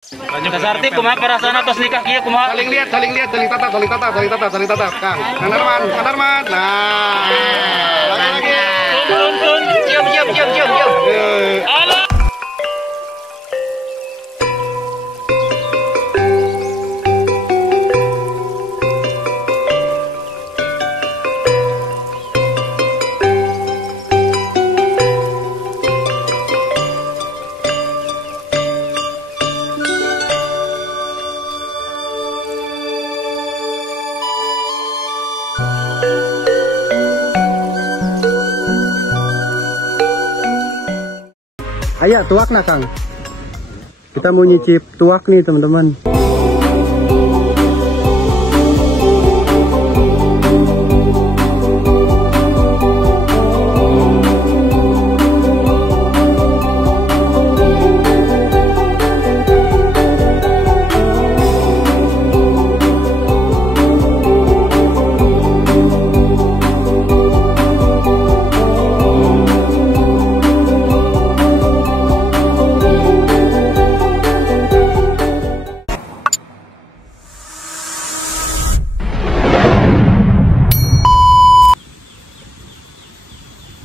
Kasarti kumaha perasaan atas nikah kieu kumaha? Saling lihat, saling tatap, Kang. Kang Darman. Nah. Lagi. Turun. Cium. Halo. Ayo tuak nah Kang. Kita mau nyicip tuak nih teman-teman.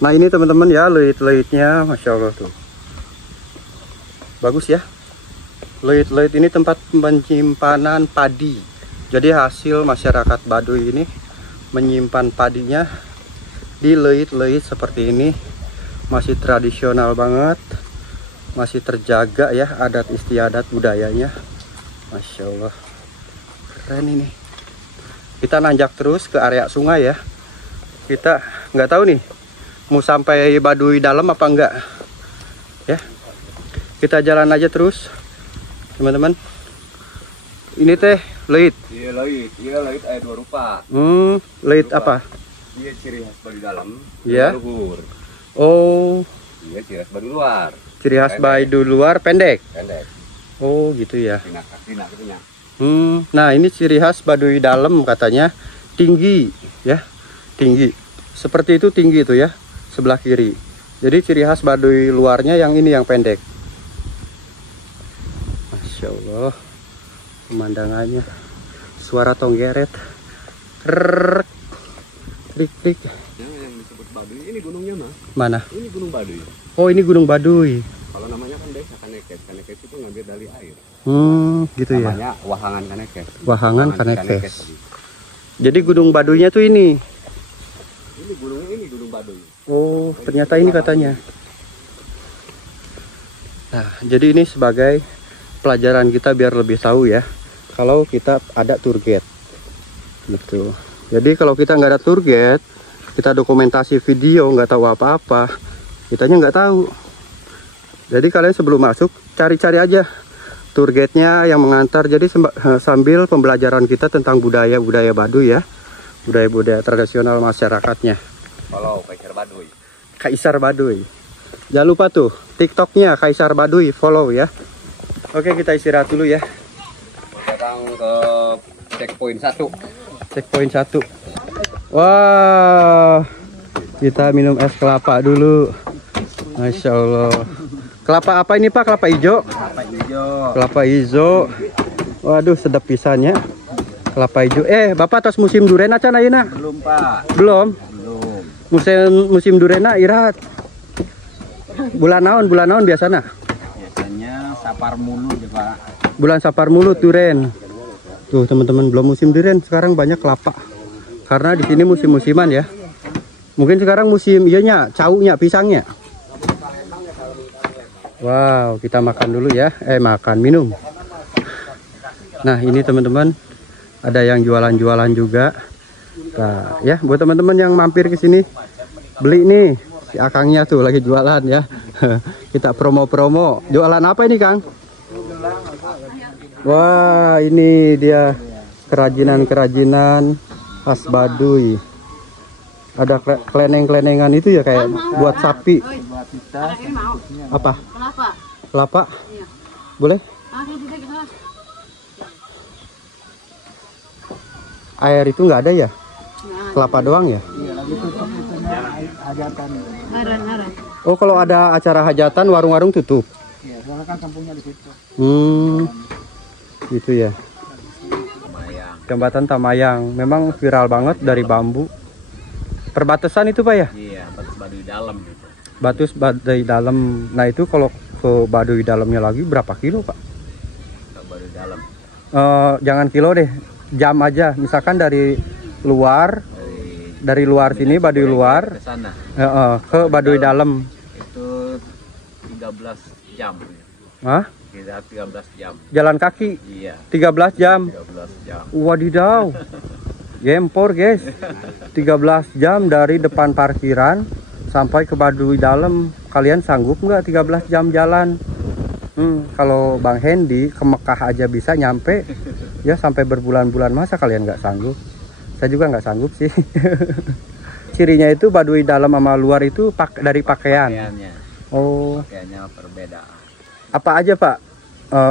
Nah ini teman-teman ya, leit-leitnya Masya Allah tuh bagus ya. Leit-leit ini tempat penyimpanan padi. Jadi hasil masyarakat Baduy ini menyimpan padinya di leit-leit seperti ini. Masih tradisional banget, masih terjaga ya adat istiadat budayanya. Masya Allah, keren ini. Kita nanjak terus ke area sungai ya. Kita nggak tahu nih mau sampai Baduy dalam apa enggak ya. Kita jalan aja terus teman-teman. Ini teh leit. Iya leit ada dua rupa. Leit apa? Iya ciri khas Baduy dalam. Iya. Luhur. Oh. Iya ciri khas Baduy luar. Ciri khas Baduy luar pendek. Pendek. Oh gitu ya. Tina gitunya. Nah ini ciri khas Baduy dalam katanya tinggi ya. Tinggi. Seperti itu tinggi itu ya. Sebelah kiri. Jadi ciri khas Baduy luarnya yang ini yang pendek. Masya Allah, pemandangannya, suara tonggeret, krik. Yang disebut Baduy ini gunungnya mah? Mana? Ini Gunung Baduy. Oh ini Gunung Baduy. Kalau namanya kan desa Kanekes. Kanekes itu ngambil dari air. Gitu ya. Namanya Wahangan Kanekes. Wahangan Kanekes. Jadi Gunung Baduynya tuh ini. Ini gunungnya ini Gunung Baduy. Oh, ternyata ini katanya. Nah, jadi ini sebagai pelajaran kita biar lebih tahu ya. Kalau kita ada tour guide, gitu. Jadi kalau kita nggak ada tour guide, kita dokumentasi video nggak tahu apa-apa, kitanya nggak tahu. Jadi kalian sebelum masuk cari-cari aja tour guide-nya yang mengantar. Jadi sambil pembelajaran kita tentang budaya-budaya Baduy ya, budaya-budaya tradisional masyarakatnya. Follow Kaisar Baduy. Kaisar Baduy. Jangan lupa tuh TikToknya Kaisar Baduy, follow ya. Oke kita istirahat dulu ya. Datang ke checkpoint 1. Checkpoint 1. Wah, kita minum es kelapa dulu. Masya Allah. Kelapa apa ini Pak? Kelapa hijau? Kelapa hijau. Kelapa hijau. Waduh sedap pisannya. Kelapa hijau. Bapak tos musim duren acan ayeuna? Belum Pak. Belum. Musim durena irat. Bulan naon biasana? Biasanya Sapar Mulu ya Pak. Bulan Sapar Mulu duren. Tuh teman-teman belum musim duren, sekarang banyak kelapa. Karena di sini musim-musiman ya. Mungkin sekarang musim iyanya, caunya, pisangnya. Wow, kita makan dulu ya. Minum. Nah, ini teman-teman ada yang jualan-jualan juga. Nah, ya buat teman-teman yang mampir ke sini beli nih, si Akangnya tuh lagi jualan ya. Kita promo-promo. Jualan apa ini, Kang? Wah, ini dia kerajinan-kerajinan khas Baduy. Ada keleneng-kelenengan itu ya kayak buat sapi. Apa? Kelapa. Boleh? Air itu nggak ada ya? Kelapa doang ya? Oh kalau ada acara hajatan warung-warung tutup? Iya, soalnya kan kampungnya di situ. Itu ya. Jembatan Tamayang memang viral banget dari bambu. Perbatasan itu Pak ya? Iya, batas Baduy dalam gitu. Batas Baduy dalam. Nah itu kalau ke Baduy dalamnya lagi berapa kilo Pak? Ke Baduy dalam. Jangan kilo deh, jam aja. Misalkan dari luar sini Baduy luar ke sana. ke Baduy dalam. Itu 13 jam. Hah? Kira 13 jam. Jalan kaki Iya, 13 jam. 13 jam. Wadidaw. Gempor guys. 13 jam dari depan parkiran sampai ke Baduy dalam. Kalian sanggup nggak 13 jam jalan? Kalau Bang Hendy ke Mekah aja bisa nyampe, ya sampai berbulan-bulan, masa kalian nggak sanggup? Saya juga nggak sanggup sih. Cirinya itu Baduy dalam sama luar itu dari pakaian. Pakaiannya. Oh, Pakaiannya perbedaan. apa aja Pak?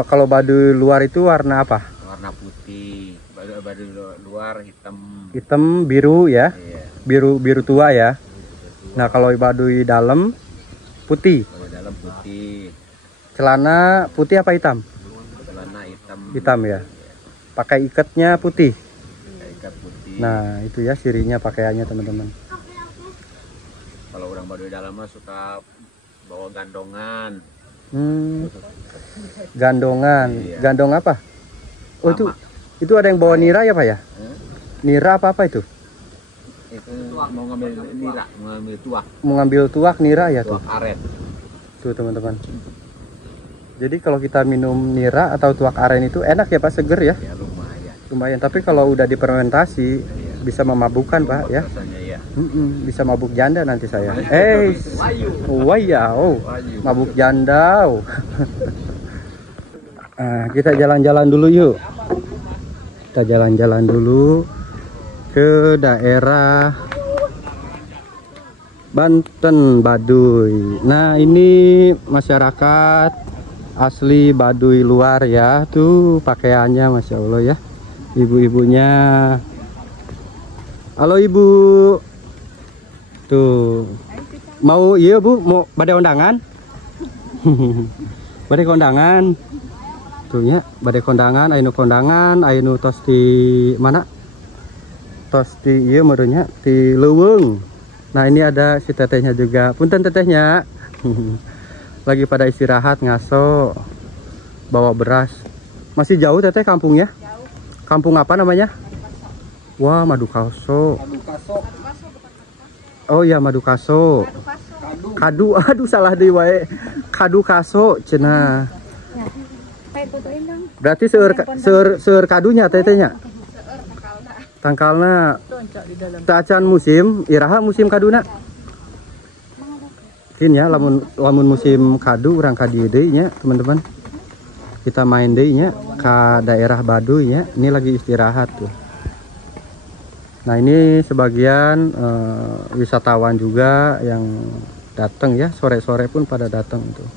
Kalau Baduy luar itu warna apa? Warna putih. Baduy luar hitam. Hitam, biru ya. Iya. Biru tua ya. Nah, kalau Baduy dalam putih. Baduy dalam putih. Celana putih apa hitam? Celana hitam. Hitam ya. Pakai ikatnya putih. Ikat putih. Nah, itu ya cirinya pakaiannya teman-teman. Kalau orang Baduy dalam mah suka bawa gandongan. Gandongan. Iya. Gandong apa? Oh, itu ada yang bawa nira ya Pak ya? Nira apa itu? Itu mau ngambil nira, mau ngambil tuak. Mau ngambil tuak nira ya tuh. Tuak aren. Tuh teman-teman. Jadi kalau kita minum nira atau tuak aren itu enak ya Pak, seger ya? Ya lumayan. Lumayan, tapi kalau udah difermentasi bisa memabukkan Pak ya. Rasanya ya. Bisa mabuk janda nanti saya. Wayu. Wayau. Mabuk janda. Kita jalan-jalan dulu yuk. Kita jalan-jalan dulu ke daerah Banten, Baduy. Nah, ini masyarakat asli Baduy luar ya. Tuh pakaiannya Masya Allah ya. Ibu-ibunya. Halo Ibu. Tuh. Mau iya Bu, mau badai undangan? Badai kondangan. Tuh ya, badai kondangan, ainu kondangan, ainu tos di mana? Tos di iya merunya di Leuweung. Nah, ini ada si tetehnya juga. Punten tetehnya. Lagi pada istirahat ngaso. Bawa beras. Masih jauh teteh kampungnya? Kampung apa namanya? Wah, Madukaso. Oh iya, Madukaso. Kadu, aduh salah deh wae. Kadu Kaso cenah. Berarti seur kadunya tetehnya. Tangkalna. Tacan musim, iraha musim kaduna. Kin ya lamun musim kadu urang ka dieu deui nya, teman-teman. Kita main deui nya ka daerah Baduy nya. Ini lagi istirahat tuh. Nah, ini sebagian wisatawan juga yang datang ya, sore-sore pun pada datang tuh.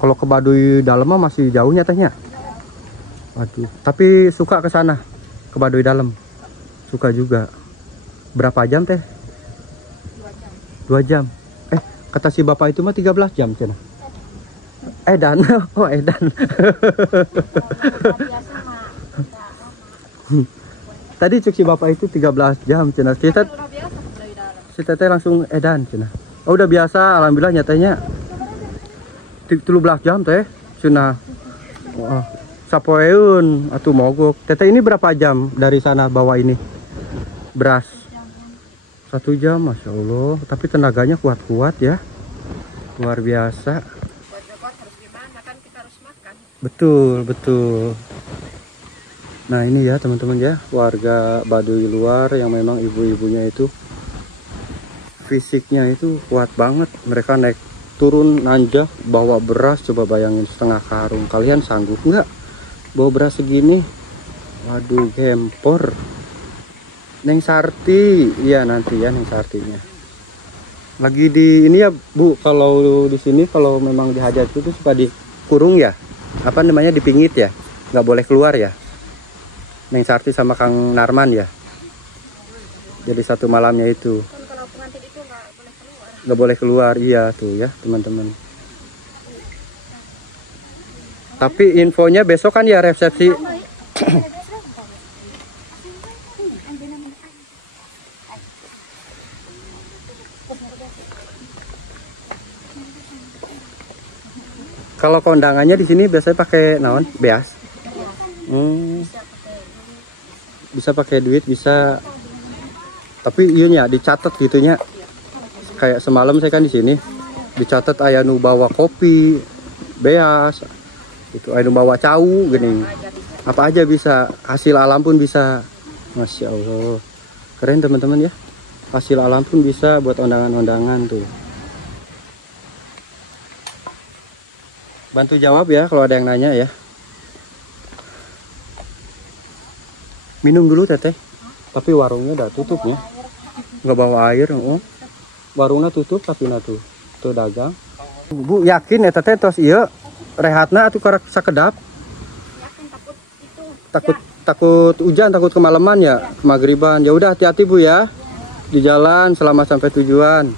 Kalau ke Baduy dalam mah masih jauhnya tehnya. Waduh, tapi suka ke sana, ke Baduy dalam. Suka juga. Berapa jam teh? 2 jam. Kata si bapak itu mah 13 jam cenah. Edan, oh edan. Tadi cek si bapak itu 13 jam cenah. Si teteh langsung edan cenah. Oh, udah biasa, alhamdulillah nyatanya. 13 jam teh cenah. Oh, sapoeun atuh mogok. Teteh ini berapa jam dari sana bawa ini? Beras. 1 jam, Masya Allah. Tapi tenaganya kuat-kuat ya. Luar biasa. Betul, betul. Nah, ini ya teman-teman ya, warga Baduy luar yang memang ibu-ibunya itu fisiknya itu kuat banget. Mereka naik turun nanjak bawa beras, coba bayangin setengah karung. Kalian sanggup nggak bawa beras segini? Waduh, gempor. Neng Sarti, iya nanti ya Neng Sartinya. Lagi di ini ya Bu, kalau di sini kalau memang dihajar itu suka dikurung ya. Apa namanya, dipingit ya, nggak boleh keluar ya. Neng Sarti sama Kang Narman ya. Jadi satu malamnya itu. Kalau pengantin itu nggak boleh keluar. Nggak boleh keluar, iya tuh ya teman-teman. Tapi infonya besok kan ya resepsi. Kalau kondangannya di sini biasanya pakai naon? Beas. Bisa pakai duit, bisa. Tapi iya dicatat gitunya. Kayak semalam saya kan di sini dicatat aya nu bawa kopi, beas. Itu aya nu bawa cau gini. Apa aja bisa, hasil alam pun bisa. Masya Allah. Keren teman-teman ya. Hasil alam pun bisa buat undangan-undangan tuh. Bantu jawab ya kalau ada yang nanya ya. Minum dulu teteh. Tapi warungnya udah tutup ya. Nggak bawa air. Warungnya tutup tapi tuh dagang. Bu yakin ya teteh tos iya rehatna atuh karek sakedap. Takut hujan, takut kemalaman ya, kemagriban. Ya udah hati-hati Bu ya. Di jalan selamat sampai tujuan.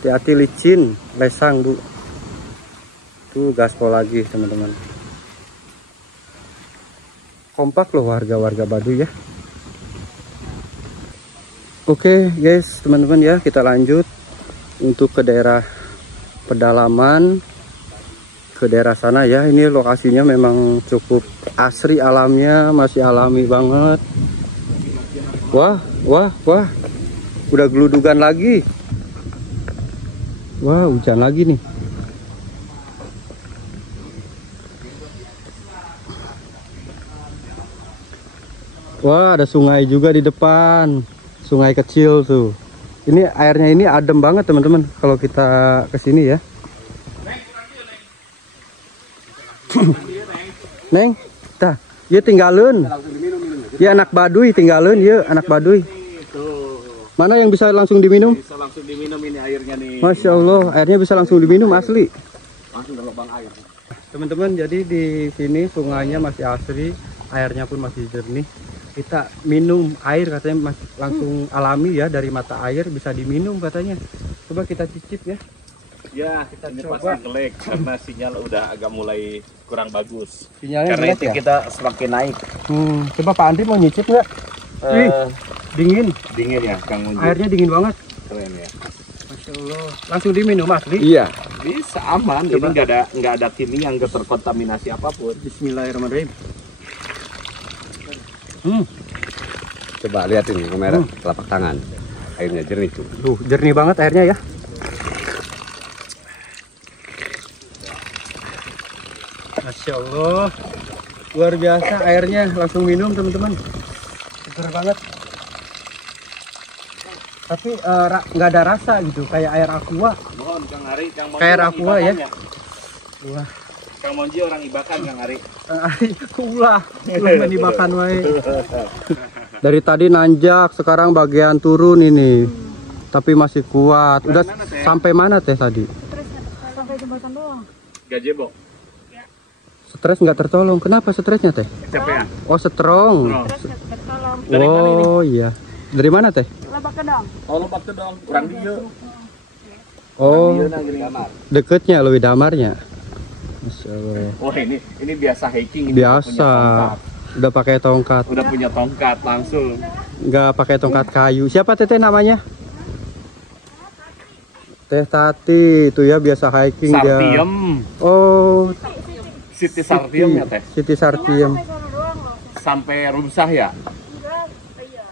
Hati-hati licin, lesang Bu. Tuh gaspol lagi teman-teman. Kompak loh warga-warga Baduy ya. Oke guys teman-teman ya, kita lanjut untuk ke daerah pedalaman, ke daerah sana ya. Ini lokasinya memang cukup asri alamnya, masih alami banget. Wah udah geludugan lagi. Wah hujan lagi nih. Wah ada sungai juga di depan, sungai kecil tuh. Ini airnya ini adem banget teman-teman kalau kita kesini ya. Neng, tah, ya tinggalin. Ya anak Baduy tinggalin, ya anak Baduy. Mana yang bisa langsung diminum? Bisa langsung diminum ini airnya nih. Masya Allah, airnya bisa langsung diminum asli. Langsung dari lubang air. Teman-teman, jadi di sini sungainya masih asri, airnya pun masih jernih. Kita minum air katanya langsung alami ya, dari mata air bisa diminum katanya. Coba kita cicip ya. Ya, ini coba. pasti jelek karena sinyal udah agak mulai kurang bagus. Sinyalnya Karena jelek itu ya? kita semakin naik. Coba Pak Andri mau nyicip nggak? Wih, dingin. Dingin ya, Kang Munji. Airnya dingin banget. Keren ya. Masya Allah. Langsung diminum asli. Iya, bisa aman. Coba. Ini nggak ada kimia, nggak terkontaminasi apapun. Bismillahirrahmanirrahim. Coba lihat ini kamera telapak tangan. Airnya jernih tuh. Jernih banget airnya ya. Masya Allah. Luar biasa airnya, langsung minum teman-teman. Seger banget. Tapi nggak ada rasa gitu, kayak air aqua. Mohon Kang Ari, Kang Monji. Kayak air aqua ya. Wah. Kang Monji orang Ibakan, Kang Ari. Ulah dimakan wae. Dari tadi nanjak, sekarang bagian turun ini. Tapi masih kuat. Udah sampai mana teh tadi? Sampai jembatan doang. Gajebo. Stres nggak tertolong. Kenapa stresnya teh? Capek ya? Oh strong. Oh iya. Dari mana teh? Lebak Kedong. Oh, lompat ke dong. Kurang dia. Oh deketnya Lewi Damarnya. Masya Allah. Oh ini biasa hiking. Ini Biasa. Udah pakai tongkat. udah punya tongkat langsung. Nggak pakai tongkat kayu. Siapa teteh namanya? Teh Tati itu ya, biasa hiking dia. Sartiem. Oh, Siti Sartiem ya teh. Siti Sartiem. Sampai sana doang loh. Sampai Rumsah ya? Enggak, iya.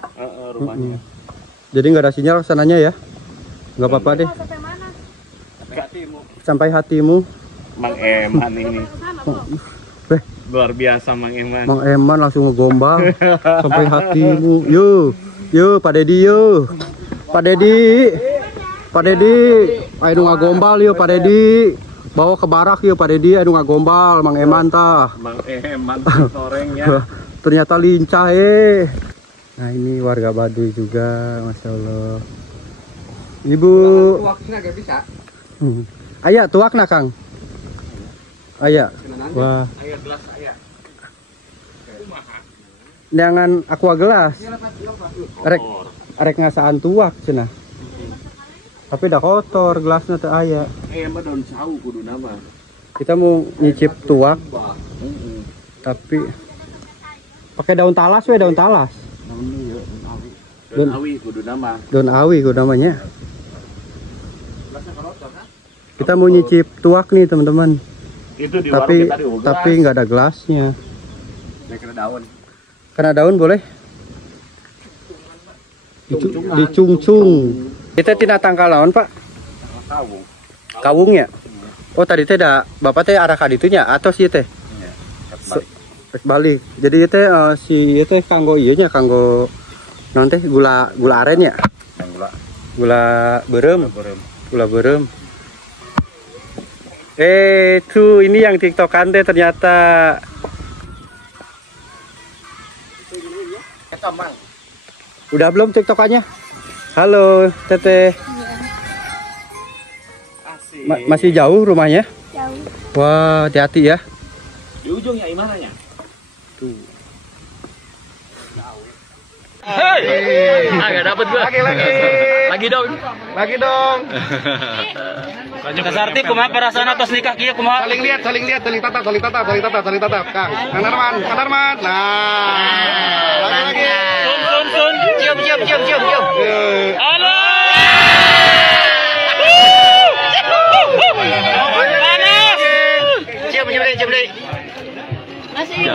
Rumahnya. Jadi nggak ada sinyal sananya ya? Nggak apa-apa deh. Mau sampai mana? Sampai hatimu. Mang Eman ini. Ke sana belum? Luar biasa Mang Eman. Mang Eman langsung ngegombal sampai hatimu. Yo, Pak Dedi yo. Pak Dedi. Pak Dedi, ayo ngagombal yo Pak Dedi. Bawa ke barak yo Pak Dedi, ayo ngagombal Mang Eman tah. Mang Eman torengnya. Ternyata lincah Nah ini warga Baduy juga, Masya Allah. Ibu. Tuaknya gak bisa. Aya tuak nak Kang. Aya. Wah. Ayo gelas aya. Jangan aqua gelas. Rek ngasaan tuak cenah. Tapi dah kotor gelasnya teh aya. Mah daun sawu kudu nama. Kita mau nyicip tuak, tapi pakai daun talas, daun talas. Daun awi kudu nama. Daun awi kudu namanya. Kita mau nyicip tuak nih teman-teman. Itu di Tapi warung kita di tapi nggak ada gelasnya. kena daun. Karena daun boleh? Dicungcung. Kita tidak tangkal lawan Pak. Kawung. Kawung ya? Oh tadi teh ada bapak teh arah kaditunya atau sih teh? Rek balik. Jadi teh si teh kanggo ieu nya kanggo non teh gula aren ya? Gula berem. Gula berem. Tuh ini yang tiktokan teh ternyata. Udah belum tiktokannya? Halo Teteh. Masih jauh rumahnya? Jauh. Wah, hati-hati ya. Di ujungnya imananya. Tuh. Hei, agak dapet gua. Lagi dong. Kak Sarti kumaha perasaan atas nikah kieu kumaha? Saling lihat, saling tatap. Kang, Kang Darman. Nah. Lagi. Sun. Cium. Alah. Cium. Masih.